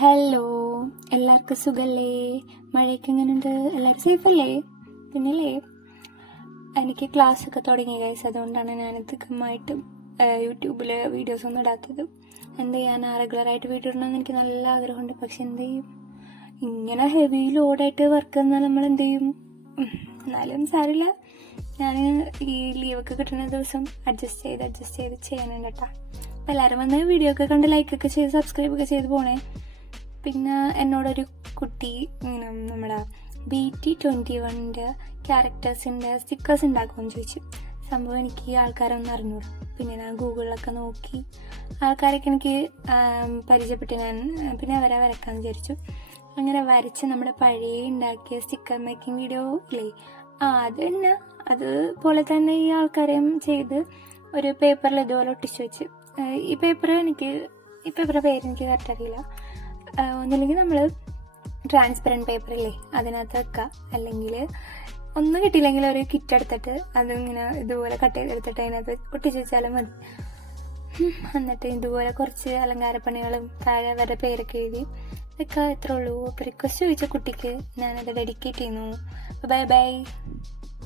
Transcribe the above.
Hello, എല്ലാവർക്കും സുഖല്ലേ? മഴയൊക്കെ എങ്ങനെയുണ്ട്? എല്ലാവരും സേഫല്ലേ? പിന്നല്ലേ, എനിക്ക് ക്ലാസ്സൊക്കെ തുടങ്ങി ഗൈസ്. അതുകൊണ്ടാണ് ഞാൻ ഇതുമായിട്ട് യൂട്യൂബിൽ വീഡിയോസ് ഒന്നും ഇടാത്തത്. എന്ത് ചെയ്യാനാ, റെഗുലറായിട്ട് വീഡിയോ ഇടണമെന്ന് എനിക്ക് നല്ല ആഗ്രഹമുണ്ട്. പക്ഷെ എന്ത് ചെയ്യും, ഇങ്ങനെ ഹെവി ലോഡായിട്ട് വർക്ക് എന്നാൽ നമ്മൾ എന്ത് ചെയ്യും? എന്നാലും സാരില്ല, ഞാൻ ഈ ലീവൊക്കെ കിട്ടുന്ന ദിവസം അഡ്ജസ്റ്റ് ചെയ്ത് ചെയ്യാനുണ്ട് കേട്ടോ. അപ്പം എല്ലാവരും വന്ന് വീഡിയോ ഒക്കെ കണ്ട് ലൈക്കൊക്കെ ചെയ്ത് സബ്സ്ക്രൈബൊക്കെ ചെയ്ത് പോണേ. പിന്നെ എന്നോടൊരു കുട്ടി ഇങ്ങനെ നമ്മുടെ BT21 ക്യാരക്ടേഴ്സിൻ്റെ സ്റ്റിക്കേഴ്സ് ഉണ്ടാക്കുമെന്ന് ചോദിച്ചു. സംഭവം എനിക്ക് ആൾക്കാരൊന്നും അറിഞ്ഞൂടും. പിന്നെ ഞാൻ ഗൂഗിളിലൊക്കെ നോക്കി ആൾക്കാരൊക്കെ എനിക്ക് പരിചയപ്പെട്ട് ഞാൻ പിന്നെ അവരെ വരക്കാമെന്ന് വിചാരിച്ചു. അങ്ങനെ വരച്ച് നമ്മുടെ പഴയ ഉണ്ടാക്കിയ സ്റ്റിക്കർ മേക്കിംഗ് വീഡിയോ ഇല്ലേ, അത് തന്നെ അതുപോലെ തന്നെ ഈ ആൾക്കാരെയും ചെയ്ത് ഒരു പേപ്പറിൽ ഇതുപോലെ ഒട്ടിച്ചു വെച്ച്. ഈ പേപ്പറിൻ്റെ പേരെനിക്ക് കറക്റ്റ് അറിയില്ല. ഒന്നില്ലെങ്കിൽ നമ്മൾ ട്രാൻസ്പെറൻറ്റ് പേപ്പറില്ലേ അതിനകത്ത് വെക്കുക, അല്ലെങ്കിൽ ഒന്നും കിട്ടിയില്ലെങ്കിൽ ഒരു കിറ്റ് എടുത്തിട്ട് അതിങ്ങനെ ഇതുപോലെ കട്ട് ചെയ്തെടുത്തിട്ട് അതിനകത്ത് ഒട്ടിച്ച് വെച്ചാലും മതി. എന്നിട്ട് ഇതുപോലെ കുറച്ച് അലങ്കാരപ്പണികളും താഴെ അവരുടെ പേരൊക്കെ എഴുതി ഇതൊക്കെ എത്ര ഉള്ളൂ. അപ്പോൾ റിക്വസ്റ്റ് ചോദിച്ച കുട്ടിക്ക് ഞാനത് ഡെഡിക്കേറ്റ് ചെയ്യുന്നു. Bye bye.